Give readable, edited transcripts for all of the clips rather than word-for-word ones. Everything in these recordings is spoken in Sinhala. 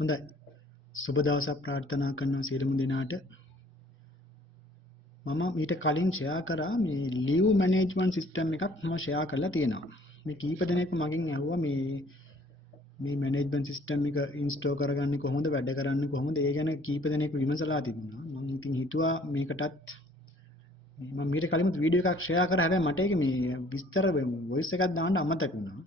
හොඳයි. සුබ දවසක් ප්‍රාර්ථනා කරනවා සියලුම දෙනාට. මම ඊට කලින් ෂෙයා කරා මේ live management system එකක් මම ෂෙයා කරලා තියෙනවා. මේ කීප දෙනෙක් මගෙන් ඇහුවා මේ management system එක install කරගන්නේ කොහොමද, වැඩ කරන්නේ කොහොමද? ඒ ගැන කීප දෙනෙක් විමසලා තිබුණා. මම ඉතින් හිතුවා මේකටත් මම ඊට කලින් වීඩියෝ එකක් ෂෙයා කරා. හැබැයි මට ඒක මේ විස්තර voice එකක් දාන්න අමතක වුණා.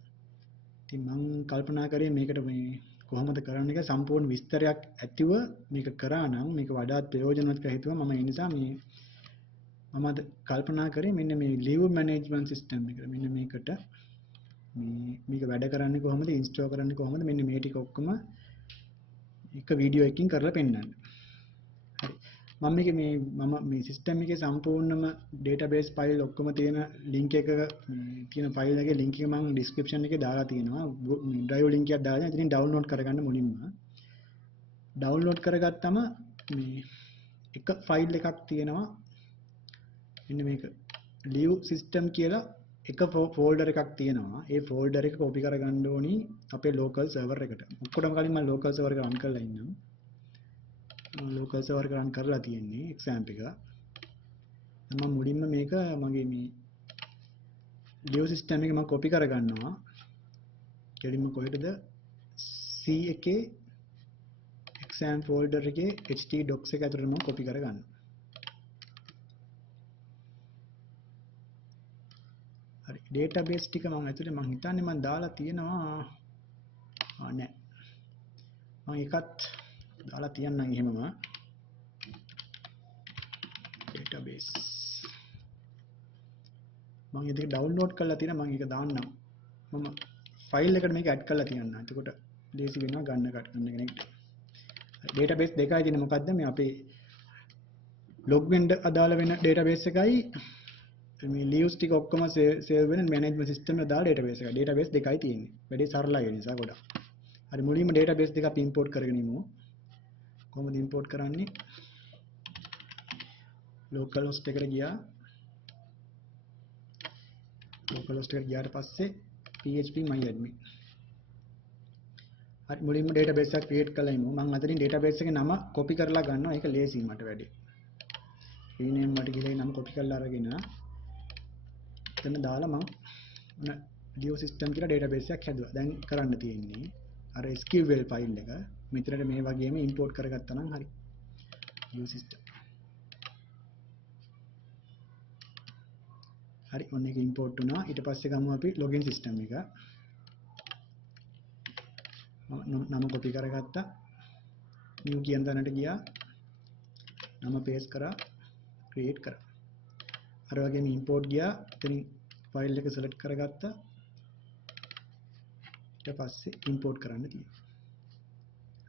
ඉතින් මම කල්පනා කරේ මේකට මේ කොහොමද කරන්න එක සම්පූර්ණ විස්තරයක් ඇතිව මේක කරා නම් මේක වඩාත් ප්‍රයෝජනවත් කියලා හිතුවා. මම ඒ නිසා මම අද කල්පනා කරේ මෙන්න මේ live management system එක. මෙන්න මේකට මේක වැඩ කරන්නේ කොහොමද, ඉන්ස්ටෝල් කරන්නේ කොහොමද, මෙන්න මේ ටික ඔක්කොම එක වීඩියෝ එකකින් කරලා පෙන්නන්න. හරි. මම මේ සිස්ටම් එකේ සම්පූර්ණම database file ඔක්කොම තියෙන link එක තියෙන file එකේ link එක මම description එකේ දාලා තියෙනවා. drive link එකක් දාලා ඉතින් download කරගන්න මුලින්ම. download කරගත්තම මේ එක file එකක් තියෙනවා. මෙන්න මේක live system කියලා එක folder එකක් තියෙනවා. ඒ folder එක copy කරගන්න ඕනි අපේ local server එකට. ඔක්කොටම කලින් මම local server එක run කරලා ඉන්නම්. local server එක run කරලා තියෙන්නේ example එක. මම මුලින්ම මේක මගේ මේ live system එක මම copy කරගන්නවා. කෙලින්ම කොහෙටද? C එකේ exam folder එකේ htdocs එක ඇතුළට මම copy කරගන්නවා. හරි. database ටික මම ඇතුලේ මම හිතන්නේ මම දාලා තියෙනවා. නෑ. මම එකත් දාලා තියන්නම් එහෙමම. database මම ඒක ඩවුන්ලෝඩ් කරලා තියෙනවා. මම ඒක දාන්නම්. මම ෆයිල් එකට මේක ඇඩ් කරලා තියන්නම්. එතකොට ලේසි වෙනවා ගන්න කෙනෙක්ට. database දෙකයි තියෙන්නේ. මොකද්ද මේ අපේ log වෙන්න අදාළ වෙන database එකයි මේ leaves ටික ඔක්කොම save වෙන management system එක දාලා database එකයි. database දෙකයි තියෙන්නේ. වැඩි සරලයි ඒ නිසා ගොඩක්. හරි, මුලින්ම database දෙක අපි import කරගෙන ඉමු. කොහොමද import කරන්නේ? local host එකට ගියා. local host එකට ගියාට පස්සේ php myadmin. හරි, මුලින්ම database එකක් create කරලා ඉමු. මම අතරින් database එකේ නම copy කරලා ගන්නවා. ඒක ලේසි මට වැඩි. rename මට ගිහලා නම copy කරලා අරගෙන එතන දාලා මම live system කියලා database එකක් හැදුවා. දැන් කරන්න තියෙන්නේ අර SQL file එක මෙතනට මේ වගේම import කරගත්තා නම් හරි. live system. හරි, ඔන්න ඒක import වුණා. ඊට පස්සේ ගමු අපි login system එක. නම copy කරගත්තා. new කියන තැනට ගියා. නම paste කරා. create කරා. අර වගේම import ගියා. එතනින් file එක select කරගත්තා. ඊට පස්සේ import කරන්න තියෙනවා.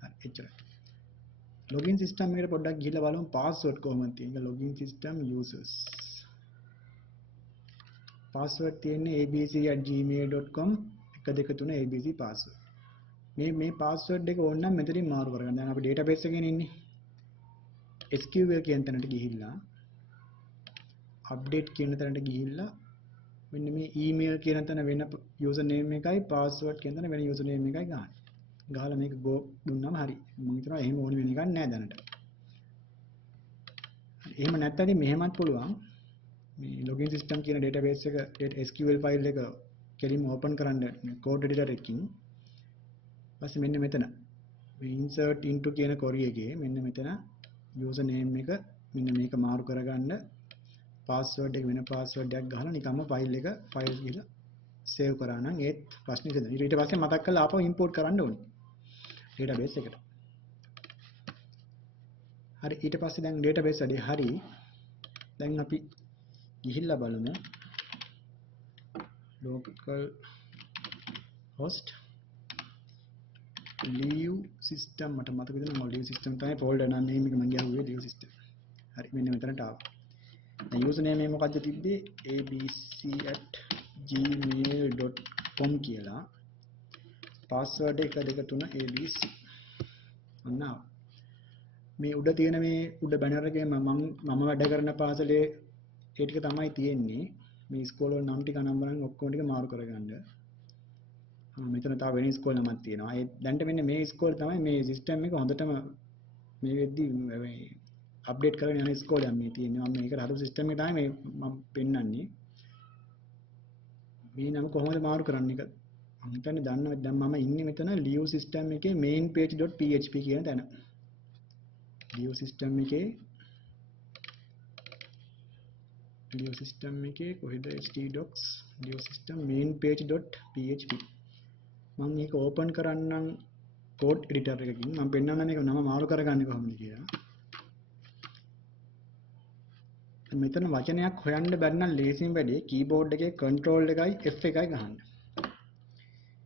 හරි, එච්චරයි. login system එකට පොඩ්ඩක් ගිහලා බලමු password කොහොමද තියෙන්නේ. login system users. password තියෙන්නේ abc@gmail.com 123 abc password. මේ password එක ඕන නම් මෙතනින් මාරු කරගන්න. දැන් අපි database එකේ ඉන්නේ. SQL කියන තැනට ගිහිල්ලා update කියන තැනට ගිහිල්ලා මෙන්න මේ email කියන තැන වෙන user name එකයි password කියන තැන වෙන user name එකයි ගන්න. ගහලා මේක go දුන්නාම හරි. මම හිතනවා එහෙම ඕනි වෙන එකක් නෑ දැනට. එහෙම නැත්නම් මෙහෙමත් පුළුවන්. මේ login system කියන database එක SQL file එක කෙලින්ම open කරන්න code editor එකකින් පස්සේ මෙන්න මෙතන මේ insert into කියන query එකේ මෙන්න මෙතන user name එක මෙන්න මේක මාරු කරගන්න password එක වෙන password එකක් ගහලා නිකම්ම file ගිහලා save කරා නම් ඒත් ප්‍රශ්නේ ඉතින් ඊට පස්සේ මතක් කරලා ආපහු import කරන්න ඕනේ database එකට. හරි, ඊට පස්සේ දැන් database වැඩි හරි. දැන් අපි ගිහිල්ලා බලමු local host live system මට මතක තියෙනවා live system තමයි folder නම් name එක මම ගියාවේ live system. හරි, මෙන්න මෙතනට ආවා. දැන් user name එක මොකද්ද තිබ්බේ? abc@gmail.com කියලා. password 123 abc. ඔන්න මේ උඩ තියෙන මේ උඩ බැනර් එකේ මම වැඩ කරන පාසලේ ඒ ටික තමයි තියෙන්නේ. මේ ස්කෝල වල නම් ටික නම් බලන්න ඔක්කොම ටික මාරු කරගන්න. මෙතන තව වෙන ස්කෝල් නමක් තියෙනවා. ඒ දැන්ට මෙන්න මේ ස්කෝල් තමයි මේ සිස්ටම් එක හොඳටම මේ වෙද්දි මේ අප්ඩේට් කරගෙන යන ස්කෝල් එකක් මේ තියෙන්නේ. මම මේකට හදපු සිස්ටම් එක තමයි මේ මම පෙන්නන්නේ. මේ නම කොහොමද මාරු කරන්නේ එක මම හිතන්නේ දන්නවා. දැන් මම ඉන්නේ මෙතන live system එකේ mainpage.php කියන තැන. live system එකේ කොහෙද htdocs live system mainpage.php මම මේක ඕපන් කරන්නම් code editor එකකින්. මම පෙන්නන්න මේක නම මාරු කරගන්නේ කොහොමද කියලා. මෙතන වචනයක් හොයන්න බැරි නම් ලේසියෙන් වැඩි keyboard එකේ control එකයි F එකයි ගහන්න.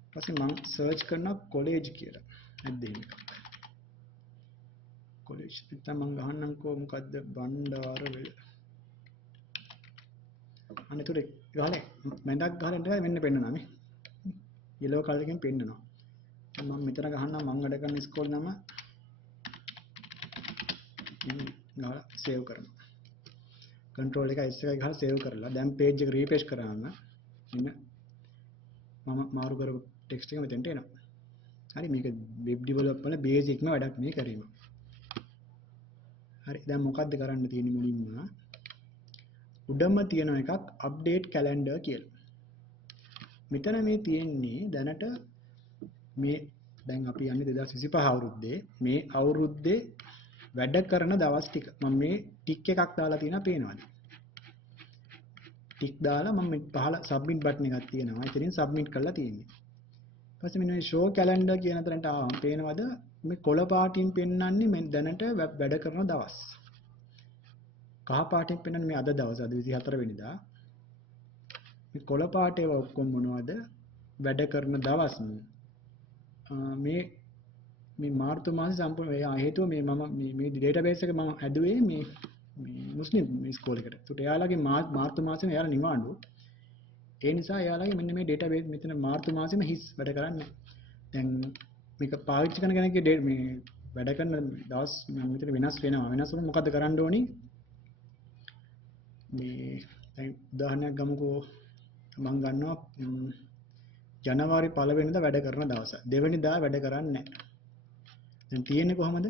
ඊට පස්සේ මම search කරනවා college කියලා. නැද්ද එහෙම එකක්. college නැත්නම් මම ගහන්නම්කෝ මොකද්ද බණ්ඩාරවැල. අනේ තුරේ ගහලා මැදක් ගහලා ඉඳලා මෙන්න පෙන්නනවා මේ. yellow color එකෙන් පෙන්නනවා. මම මෙතන ගහන්නම් මම වැඩ කරන ස්කෝල් නම ගහලා save කරනවා. control එක S එකයි ගහලා save කරලා දැන් page එක refresh කරාම මෙන්න මම මාරු කරපු text එක මෙතෙන්ට එනවා. හරි මේක web development වල basic ම වැඩක් මේ කිරීම. හරි දැන් මොකද්ද කරන්න තියෙන්නේ මුලින්ම උඩම තියෙන එකක් update calendar කියලා. මෙතන මේ තියෙන්නේ දැනට මේ දැන් අපි යන්නේ 2025 අවුරුද්දේ මේ අවුරුද්දේ වැඩ කරන දවස් ටික මම මේ ටික් එකක් දාලා තියෙනවා පේනවාද ටික් දාලා මම පහළ සබ්මිට් බටන් එකක් තියෙනවා ඉතින් සබ්මිට් කරලා තියෙන්නේ ඊපස්සේ මෙන්න මේ show calendar කියන තැනට ආවම පේනවාද මේ කොළ පාටින් පෙන්වන්නේ මේ දැනට වැඩ කරන දවස් කහ පාටින් පෙන්වන්නේ මේ අද දවස් අද 24 වෙනිදා මේ කොළ පාට ඒවා ඔක්කොම මොනවද වැඩ කරන දවස් මේ මාර්තු මාසේ සම්පූර්ණ හේතුව මේ මම මේ ඩේටාබේස් එක මම ඇදුවේ මේ මුස්ලිම් ස්කෝල් එකට. ඒකට එයාලගේ මාර්තු මාසෙම එයාලා නිවාඩු. ඒ නිසා එයාලගේ මෙන්න මේ ඩේටාබේස් මෙතන මාර්තු මාසෙම හිස් වැඩ කරන්නේ. දැන් මේක පාවිච්චි කරන කෙනෙක්ගේ මේ වැඩ කරන දවස් මම මෙතන වෙනස් වෙනවා. වෙනස් වුණොත් මොකද්ද කරන්න ඕනි? මේ දැන් උදාහරණයක් ගමුකෝ මම ගන්නවා ජනවාරි 1 වෙනිදා වැඩ කරන දවස. දෙවෙනිදා වැඩ කරන්නේ නැහැ. දැන් තියෙන්නේ කොහමද?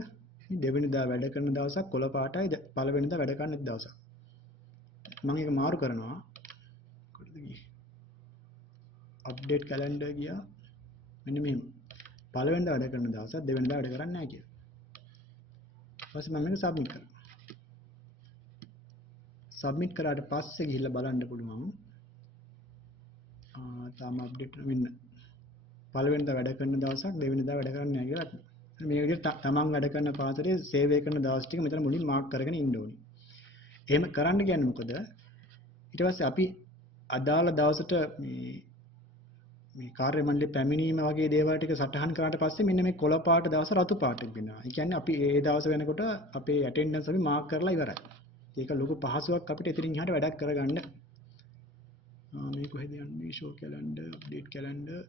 දෙවෙනිදා වැඩ කරන දවසක් කොළ පාටයි පළවෙනිදා වැඩ කරන දවසක්. මම ඒක මාරු කරනවා. කොහෙද ගියේ? අප්ඩේට් කැලෙන්ඩර් ගියා. මෙන්න මෙහෙම. පළවෙනිදා වැඩ කරන දවසක් දෙවෙනිදා වැඩ කරන්නේ නැහැ කියලා. ඊපස්සේ මම මේක සබ්මිට් කරනවා. සබ්මිට් කරාට පස්සේ ගිහිල්ලා බලන්න පුළුවන්. තාම අප්ඩේට් වෙන්න. පළවෙනිදා වැඩ කරන දවසක් දෙවෙනිදා වැඩ කරන්නේ නැහැ කියලා. මේ විදිහට තමන් වැඩ කරන පාසලේ සේවය කරන දවස් ටික මෙතන මුලින් මාක් කරගෙන ඉන්න ඕනේ. එහෙම කරන්න කියන්නේ මොකද? ඊට පස්සේ අපි අදාළ දවසට මේ කාර්ය මණ්ඩලයේ පැමිණීම වගේ දේවල් ටික සටහන් කරාට පස්සේ මෙන්න මේ කොළ පාට දවස රතු පාටට වෙනවා. ඒ කියන්නේ අපි ඒ දවස වෙනකොට අපේ ඇටෙන්ඩන්ස් අපි මාක් කරලා ඉවරයි. ඒක ලොකු පහසුවක් අපිට එතනින් එහාට වැඩක් කරගන්න. මේ කොහෙද යන්නේ? show calendar, update calendar.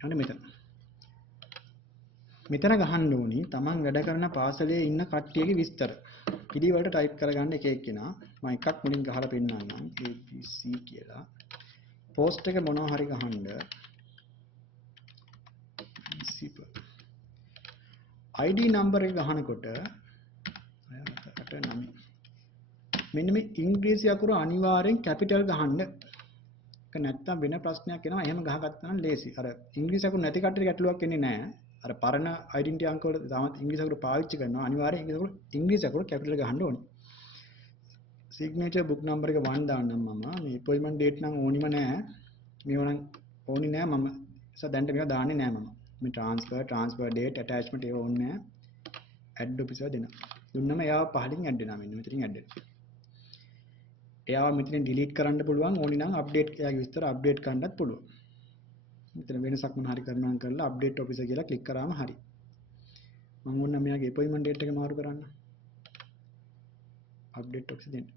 හරි. මෙතන ගහන්න ඕනි තමන් වැඩ කරන පාසලේ ඉන්න කට්ටියගේ විස්තර. පිළි වලට ටයිප් කරගන්න එක එක්කෙනා. මම එකක් මුලින් ගහලා පෙන්නන්නම්. ABC කියලා. පෝස්ට් එක මොනවා හරි ගහන්න. ID නම්බර් එක ගහනකොට මෙන්න මේ ඉංග්‍රීසි අකුර අනිවාර්යෙන් කැපිටල් ගහන්න. ඒක නැත්තම් වෙන ප්‍රශ්නයක් එනවා. එහෙම ගහගත්තා නම් ලේසි. අර ඉංග්‍රීසි අකුරු නැති කට්ටියට ගැටලුවක් එන්නේ නැහැ. අර පරණ ඩෙන්ටිටි අංක වල තාමත් ඉංග්‍රීසි අකුරු පාවිච්චි කරනවා. අනිවාර්යෙන් ඉංග්‍රීසි අකුරු කැපිටල් ගහන්න ඕනේ. සිග්නේචර් බුක් නම්බර් එක 1 දාන්නම් මම. මේ අපොයින්ට්මන්ට් ඩේට් නම් ඕනිම නැහැ. මේව නම් ඕනි නැහැ මම. දැන්ට මේවා දාන්නේ නැහැ මම. මේ ට්‍රාන්ස්ෆර් ඩේට් ඇටැච්මන්ට් ඒව ඕනේ නැහැ. ඇඩ් ඔෆිසර් දෙනවා. දුන්නම එයාව පහලින් ඇඩ් වෙනවා. මෙන්න මෙතනින් ඇඩ් වෙනවා. එයාව මෙතනින් ඩිලීට් කරන්න පුළුවන්. ඕනි නම් අප්ඩේට් එයාගේ විස්තර අප්ඩේට් කරන්නත් පුළුවන්. මෙතන වෙනසක් මොන හරි කරනවා කරලා අප්ඩේට් ඔෆිසර් කියලා ක්ලික් කරාම හරි. මම ඕන මෙයාගේ අපොයින්ට්මන්ට් ඩේට් එක මාරු කරන්න. අප්ඩේට් ඔෆිසර් දෙන්න.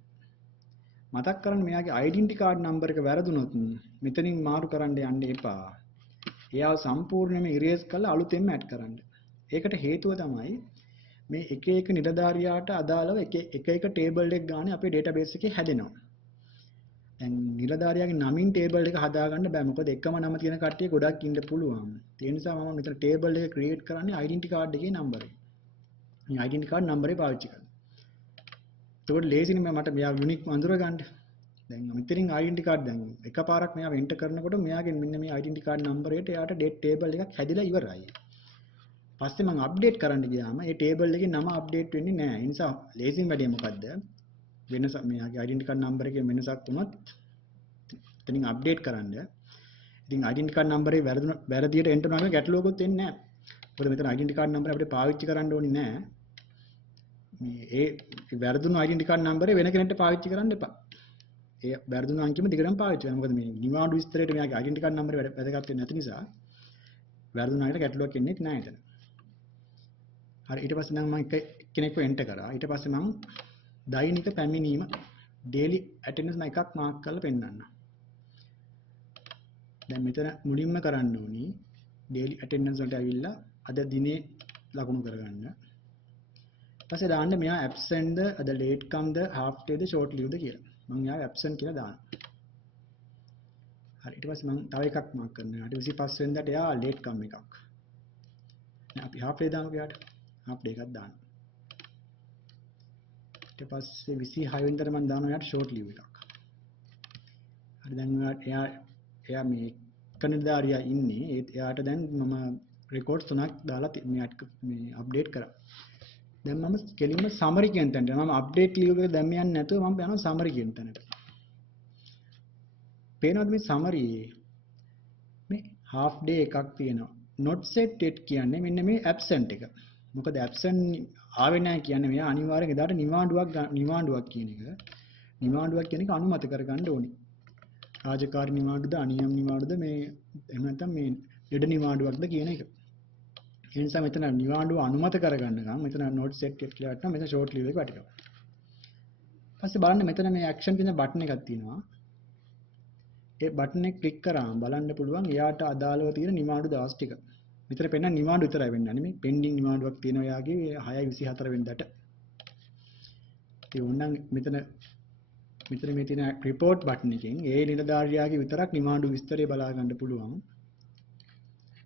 මතක් කරන්න මෙයාගේ ඩෙන්ටිටි කාඩ් නම්බර් එක වැරදුනොත් මෙතනින් මාරු කරන්න යන්න එපා. එයාව සම්පූර්ණයෙන්ම ඉරේස් කරලා අලුතෙන්ම ඇඩ් කරන්න. ඒකට හේතුව තමයි මේ එක එක නිලධාරියාට අදාළව එක එක ටේබල් එක ගානේ අපේ ඩේටාබේස් එකේ හැදෙනවා. දැන් නිලධාරියාගේ නමින් ටේබල් එක හදාගන්න බෑ. මොකද එකම නම තියෙන කට්ටිය ගොඩක් ඉන්න පුළුවන්. ඒ නිසා මම මෙතන ටේබල් එක ක්‍රියේට් කරන්නේ ඩෙන්ටිටි කාඩ් එකේ නම්බර් එක. මේ ඩෙන්ටිටි කාඩ් නම්බරේ පාවිච්චි කරනවා. එතකොට ලේසියිනේ මට මෙයා යුනික් අඳුර ගන්න. දැන් මෙතනින් ඩෙන්ටිටි කාඩ් දැන් එකපාරක් මෙයා එන්ටර් කරනකොට මෙයාගෙන් මෙන්න මේ ඩෙන්ටිටි කාඩ් නම්බරේට එයාට ඩේට් ටේබල් එකක් හැදිලා ඉවරයි. පස්සේ මම අප්ඩේට් කරන්න ගියාම ඒ ටේබල් එකේ නම අප්ඩේට් වෙන්නේ නැහැ. ඒ නිසා ලේසිම වැඩේ මොකද්ද? වෙනස මෙයාගේ ඩෙන්ටිටි කාඩ් නම්බර එකේ වෙනසක් වුණොත් එතනින් අප්ඩේට් කරන්න. ඉතින් ඩෙන්ටිටි කාඩ් නම්බරේ වැරදියට එන්ටර් කරනවා ගැටලුවකුත් වෙන්නේ නැහැ. මොකද මෙතන ඩෙන්ටිටි කාඩ් නම්බර අපිට පාවිච්චි කරන්න ඕනේ නැහැ. මේ ඒ වැරදුණු ඩෙන්ටිටි කාඩ් නම්බරේ වෙන කෙනෙක්ට පාවිච්චි කරන්න එපා. ඒ වැරදුණු අංකෙම දිගටම පාවිච්චි කරන්න. මොකද මේ නිවාඩු විස්තරේට මෙයාගේ ඩෙන්ටිටි කාඩ් නම්බරේ වැදගත් වෙන්නේ නැති නිසා වැරදුණු අයට ගැටලුවක් එන්නේ නැහැ එතන. හරි ඊට පස්සේ නම් මම කෙනෙක්ව එන්ටර් කරා. ඊට පස්සේ මම දෛනික පැමිණීම daily attendance එකක් මාක් කරලා පෙන්නන්න. දැන් මෙතන මුලින්ම කරන්න ඕනි daily attendance වලට ඇවිල්ලා අද දිනේ ලකුණු කරගන්න. ඊපස්සේ දාන්න මෙයා absent ද අද late come ද half day ද short leave ද කියලා. මම යා absent කියලා දාන්න. හරි ඊට පස්සේ මම තව එකක් මාක් කරනවා. 25 වෙනිදාට එයා late come එකක්. දැන් අපි half day දාමු එයාට. half day එකක් දාන්න. ඊට පස්සේ 26 වෙනිදාට මම දානවා එයාට short leave එකක්. හරි දැන් එයා මේ කනිදාරියා ඉන්නේ එයාට දැන් මම රෙකෝඩ්ස් 3ක් දාලා මේ අප්ඩේට් කරා. දැන් මම කෙලින්ම සමරි කියන තැනට මම අප්ඩේට් ලීව් එක දැම්ම යන්නේ නැතුව මම යනවා සමරි කියන තැනට. පේනවද මේ සමරි මේ half day එකක් තියෙනවා. not set yet කියන්නේ මෙන්න මේ absent එක. මොකද absent ආවේ නැහැ කියන්නේ මෙයා අනිවාර්යෙන් එදාට නිවාඩුවක් කියන එක. නිවාඩුවක් කියන එක අනුමත කරගන්න ඕනේ. රාජකාරී නිවාඩුද අනියම් නිවාඩුද මේ එහෙම නැත්නම් මේ ලෙඩ නිවාඩුවක්ද කියන එක. ඒ නිසා මෙතන නිවාඩුව අනුමත කරගන්නකම් මෙතන not set yet කියලා වටනවා මෙතන short leave එක වටිනවා. ඊපස්සේ බලන්න මෙතන මේ action කියන බටන් එකක් තියෙනවා. ඒ බටන් එක ක්ලික් කරාම බලන්න පුළුවන් එයාට අදාළව තියෙන නිවාඩු දවස් ටික. මෙතන පෙන්නන නිවාඩු විතරයි වෙන්නේ නෙමෙයි pending නිවාඩුවක් තියෙනවා එයාගේ 6/24 වෙනිදාට. ඒ ඕනනම් මෙතන මේ තියෙන report button එකෙන් ඒ නිලධාරියාගේ විතරක් නිවාඩු විස්තරය බලා ගන්න පුළුවන්.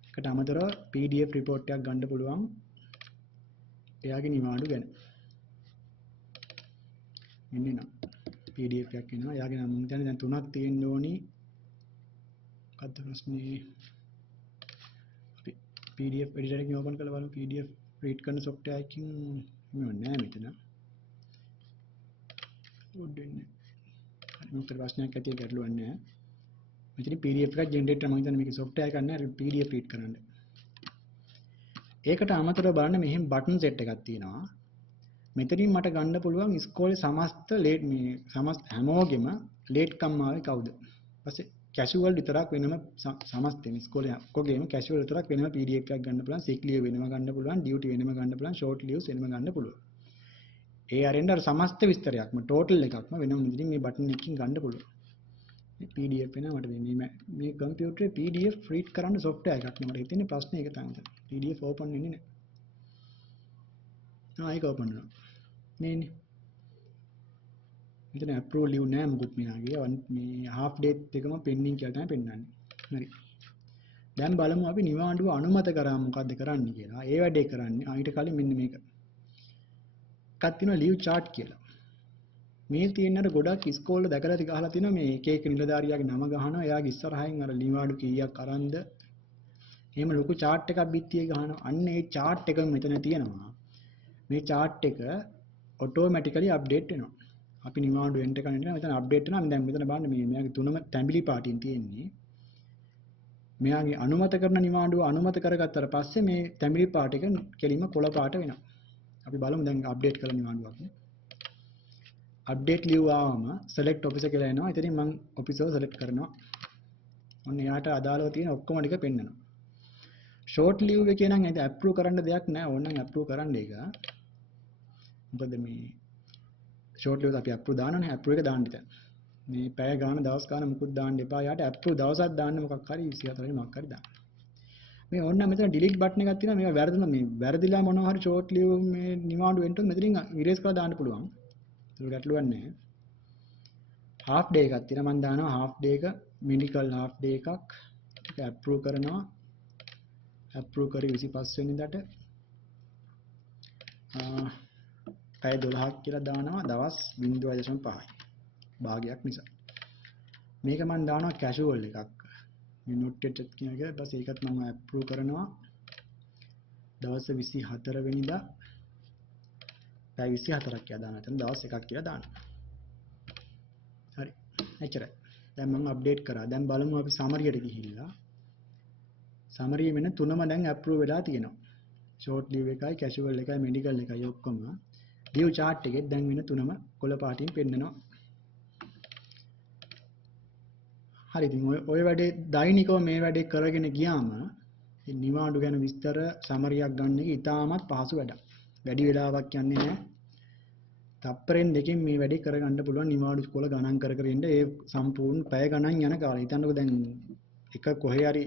ඒකට අමතරව PDF report එකක් ගන්න පුළුවන් එයාගේ නිවාඩු ගැන. මෙන්න නා PDF එකක් එනවා. එයාගේ නම් මම හිතන්නේ දැන් 3ක් තියෙන්න ඕනි. මොකද්ද ප්‍රශ්නේ? අපි PDF editor එකකින් open කරලා බලමු. PDF read කරන software එකකින් මේව නෑ මෙතන. load වෙන්නේ. මොකද ප්‍රශ්නයක් ඇති ගැටලුවක් නැහැ. මෙතන PDF එකක් ජෙනරේට් කරනවා. මම හිතන්නේ මේකේ software එකක් නැහැ PDF read කරන්න. ඒකට අමතරව බලන්න මෙහෙම button set එකක් තියෙනවා. මෙතනින් මට ගන්න පුළුවන් ඉස්කෝලේ සමස්ත හැමෝගෙම late come ආවේ කවුද? ඊපස්සේ casual විතරක් වෙනම සමස්තෙම ඉස්කෝලේ ඔක්කොගේම casual විතරක් වෙනම PDF එකක් ගන්න පුළුවන්. sick leave වෙනම ගන්න පුළුවන්. duty වෙනම ගන්න පුළුවන්. short leaves වෙනම ගන්න පුළුවන්. ඒ අරෙන්ද අර සමස්ත විස්තරයක්ම ටෝටල් එකක්ම වෙනම විදිහින් මේ බටන් එකකින් ගන්න පුළුවන්. මේ PDF වෙනවා මට මේ කම්පියුටරේ PDF read කරන්න software එකක් නේ මට හිතෙන්නේ ප්‍රශ්නේ ඒක තමයි. PDF open වෙන්නේ නැහැ. ඒක open වෙනවා. මේනේ. මෙතන approve leave නෑ මොකුත් මෙයාගේ. මේ half day එකම pending කියලා තමයි පෙන්නන්නේ. හරි. දැන් බලමු අපි නිවාඩුව අනුමත කරා මොකද්ද කරන්නේ කියලා. ඒ වැඩේ කරන්නේ ඊට කලින් මෙන්න මේක. එකක් තියෙනවා leave chart කියලා. මේ තියෙනට ගොඩක් ඉස්කෝලේ දැකලා ගහලා තිනවා මේ එක එක නිලධාරියාගේ නම ගහනවා. එයාගේ ඉස්සරහින් අර නිවාඩු කීයක් අරන්ද එහෙම ලොකු chart එකක් බිත්තියේ ගහනවා. අන්න ඒ chart එක මෙතන තියෙනවා. මේ chart එක automatically update වෙනවා. අපි නිවාඩු එන්ටර් කරන මෙතන update වෙනවා. දැන් මෙතන බලන්න මේ මෙයාගේ තුනම තැඹිලි පාටින් තියෙන්නේ. මෙයාගේ අනුමත කරන නිවාඩුව අනුමත කරගත්තට පස්සේ මේ තැඹිලි පාට එක කෙලින්ම කොළ පාට වෙනවා. අපි බලමු දැන් අප්ඩේට් කරලා නිවාඩුවක් නේ. අප්ඩේට් ලියුව ආවම select officer කියලා එනවා. ඉතින් මම officer select කරනවා. ඔන්න එයාට අදාළව තියෙන ඔක්කොම ටික පෙන්නනවා. short leave එකේ නම් ඒක approve කරන්න දෙයක් නැහැ. ඕනනම් approve කරන්න ඒක. මොකද මේ short leave අපි approve දානවනේ. approve එක දාන්න ඉතින්. මේ පැය ගාන දවස් ගාන මුකුත් දාන්න එපා. යාට approve දවසක් දාන්න මොකක් හරි 24 වෙනි මොකක් හරි දාන්න. මේ ඕන්න මෙතන delete button එකක් තියෙනවා. මේවා වැරදුනා මේ වැරදිලා මොනවා හරි short leave මේ නිවාඩු වෙන්න මෙතනින් erase කරලා දාන්න පුළුවන්. ඒක ගැටලුවක් නැහැ. half day එකක් තියෙනවා මම දානවා half day එක medical half day එකක් ඒක approve කරනවා approve කරේ 25 වෙනිදාට පැය 12ක් කියලා දානවා දවස් 0.5යි භාගයක් නිසා මේක මම දානවා casual එකක් මේ not yet කියන එක ඊට පස්සේ ඒකත් මම approve කරනවා දවස් 24 වෙනිදා පැය 24ක් කියලා දානවා එතන දවස් එකක් කියලා දානවා හරි එච්චරයි දැන් මම අප්ඩේට් කරා දැන් බලමු අපි සමරියට ගිහිල්ලා සමරිය වෙන තුනම දැන් approve වෙලා තියෙනවා short leave එකයි casual එකයි medical එකයි ඔක්කොම leave chart එකේ දැන් වෙන තුනම කොළ පාටින් පෙන්නනවා හරි ඉතින් ඔය වැඩේ දෛනිකව මේ වැඩේ කරගෙන ගියාම නිවාඩු ගැන විස්තර සමරියක් ගන්න එක ඉතාමත් පහසු වැඩක් වැඩි වෙලාවක් යන්නේ නැහැ තප්පරෙන් දෙකකින් මේ වැඩේ කරගන්න පුළුවන් නිවාඩු කොළ ගණන් කර කර ඉන්න ඒ සම්පූර්ණ පැය ගණන් යන කාලය හිතන්නකෝ දැන් එක කොහේ හරි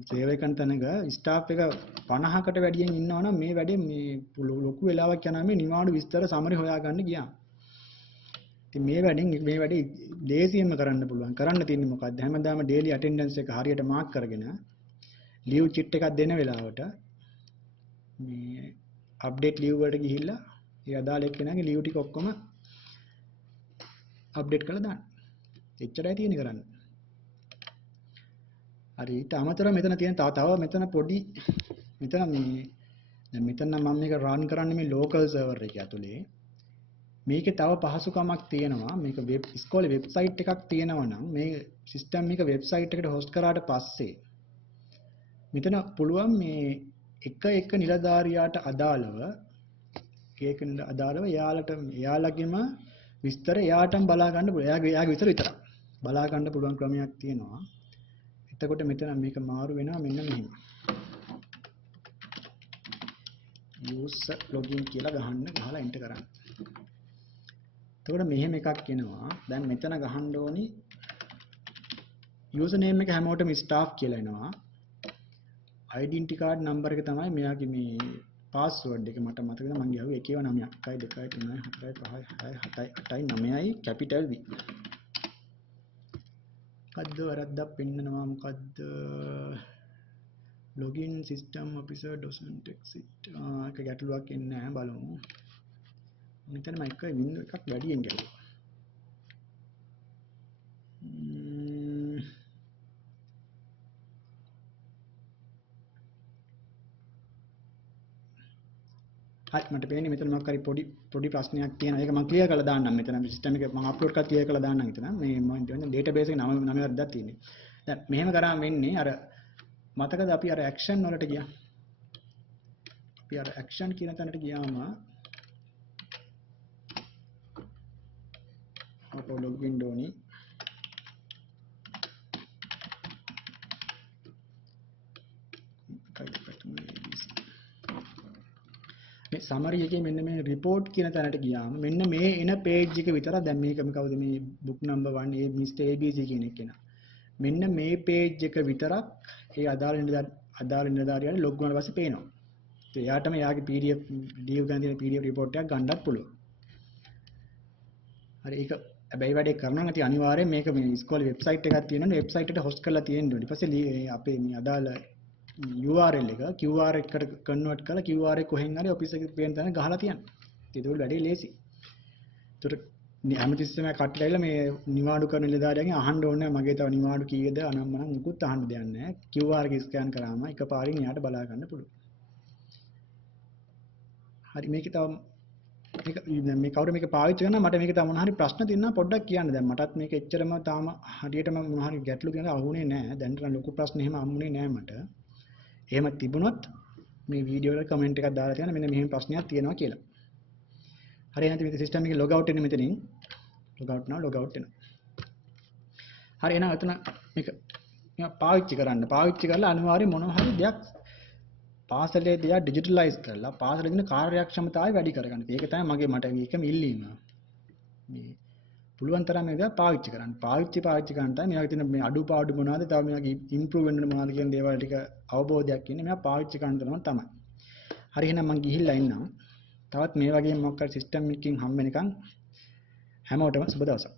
සේවකයන් තැනක ස්ටාෆ් එක 50කට වැඩියෙන් ඉන්නවනම් මේ වැඩේ මේ ලොකු වෙලාවක් යනවා මේ නිවාඩු විස්තර සමරි හොයාගන්න ගියා. ඉතින් මේ වැඩේ ලේසියෙන්ම කරන්න පුළුවන්. කරන්න තියෙන්නේ මොකද්ද? හැමදාම ඩේලි අටෙන්ඩන්ස් එක හරියට මාක් කරගෙන ලීව් චිට් එකක් දෙන වෙලාවට මේ අප්ඩේට් ලීව් වලට ගිහිල්ලා ඒ අදාළ එක්කෙනාගේ ලීව් ටික ඔක්කොම අප්ඩේට් කරලා දාන්න. එච්චරයි තියෙන්නේ කරන්න. හරි ඊට අමතරව මෙතන තියෙන තව මෙතන පොඩි මෙතන මේ දැන් මෙතන මම මේක රන් කරන්නේ මේ ලෝකල් සර්වර් එක ඇතුලේ මේකේ තව පහසුකමක් තියෙනවා මේක වෙබ් ඉස්කෝලේ වෙබ්සයිට් එකක් තියෙනවා නම් මේ සිස්ටම් එක වෙබ්සයිට් එකට හොස්ට් කරාට පස්සේ මෙතන පුළුවන් මේ එක නිලධාරියාට අදාළව එයාලගේම විස්තර එයාටම බලා ගන්න පුළුවන් එයාගේ විතර විතරක් බලා ගන්න පුළුවන් ක්‍රමයක් තියෙනවා එතකොට මෙතන මේක මාරු වෙනවා මෙන්න මෙහෙම user login කියලා ගහලා enter කරන්න. එතකොට මෙහෙම එකක් එනවා. දැන් මෙතන ගහන්න ඕනි user name එක හැමෝටම staff කියලා එනවා. identity card number එක තමයි මෙයාගේ මේ password එක මට මතක නැහැ මම ගියාවේ 1 9 1 2 3 4 5 6 7 8 9යි capital V. මොකද්ද වැරද්දක් පෙන්නනවා මොකද්ද login system officer doesn't exist එක ගැටලුවක් එන්නේ නැහැ බලමු මෙතන මම එක window එකක් වැඩියෙන් ගැලුවා හරි මට පේන්නේ මෙතන මොකක් හරි පොඩි ප්‍රශ්නයක් තියෙනවා ඒක මම ක්ලියර් කරලා දාන්නම් මෙතන සිස්ටම් එක මම අප්ලෝඩ් කරලා ක්ලියර් කරලා දාන්නම් මෙතන මේ මම කියන්නේ ඩේටාබේස් එකේ නම වැරද්දක් තියෙන්නේ දැන් මෙහෙම කරාම වෙන්නේ අර මතකද අපි අර ඇක්ෂන් වලට ගියා අපි අර ඇක්ෂන් කියන තැනට ගියාම අපෝ ලොගින් ඩෝනි මේ සමරි එකේ මෙන්න මේ report කියන තැනට ගියාම මෙන්න මේ එන page එක විතරක් දැන් මේක කවුද මේ book number 1 A Mr ABC කියන එක කෙනා මෙන්න මේ page එක විතරක් ඒ අදාළ නිලධාරියාට log වුණාට පස්සේ පේනවා. ඒ එයාටම එයාගේ PDF DU ගන්න තියෙන PDF report එකක් ගන්නත් පුළුවන්. හරි ඒක හැබැයි වැඩේ කරනවා නැති අනිවාර්යයෙන් මේක මේ ඉස්කෝලේ වෙබ්සයිට් එකක් තියෙනවනේ වෙබ්සයිට් එකට host කරලා තියෙන්න ඕනේ. ඊට පස්සේ අපේ මේ අදාළ URL එක QR එකට කන්වර්ට් කරලා QR එක කොහෙන් හරි ඔෆිස් එකේ පේන තැන ගහලා තියන්න. ඒක වැඩේ ලේසි. ඒතර හැමතිස්සෙම කට්ටියලා මේ නිවාඩු කරන නිලධාරියන්ගෙන් අහන්න ඕනේ මගේ තව නිවාඩු කීයද අනම්මනම් මුකුත් අහන්න දෙයක් නැහැ. QR එක ස්කෑන් කරාම එකපාරින් එයාට බලා ගන්න පුළුවන්. හරි මේකේ තව මේ කවුරු මේක පාවිච්චි කරනවා මට මේක තව මොන හරි ප්‍රශ්න තියෙනවා පොඩ්ඩක් කියන්න දැන් මටත් මේක එච්චරම තාම හරියටම මොන හරි ගැටලු කියලා අහුනේ නැහැ. දැන් තරම් ලොකු ප්‍රශ්න එහෙම අහුනේ නැහැ මට. එහෙම තිබුණොත් මේ වීඩියෝ වල කමෙන්ට් එකක් දාලා තියන්න මෙන්න මෙහෙම ප්‍රශ්නයක් තියෙනවා කියලා. හරි එහෙනම් මේ සිස්ටම් එකේ ලොග් අවුට් වෙන්න මෙතනින් ලොග් අවුට් නා ලොග් අවුට් වෙනවා. හරි එහෙනම් එතන මේක පාවිච්චි කරලා අනිවාර්යයෙන් මොනවා හරි දෙයක් පාසලේ දෙයක් ඩිජිටලයිස් කරලා පාසලේ දින කාර්යක්ෂමතාවය වැඩි කරගන්න. ඒක තමයි මට මේකම ඉල්ලීම. මේ පුළුවන් තරම් මේක පාවිච්චි කරන්න. පාවිච්චි කරන්න තමයි මෙයාගේ තියෙන මේ අඩුපාඩු මොනවද? තව මෙයාගේ ඉම්ප්‍රූව් වෙන්න මොනවද කියන දේවල් ටික අවබෝධයක් ඉන්නේ. මෙයා පාවිච්චි කරන්න තමයි. හරි එහෙනම් මම ගිහිල්ලා ඉන්නම්. තවත් මේ වගේ මොකක් හරි සිස්ටම් එකකින් හම් වෙනකන් හැමෝටම සුබ දවසක්.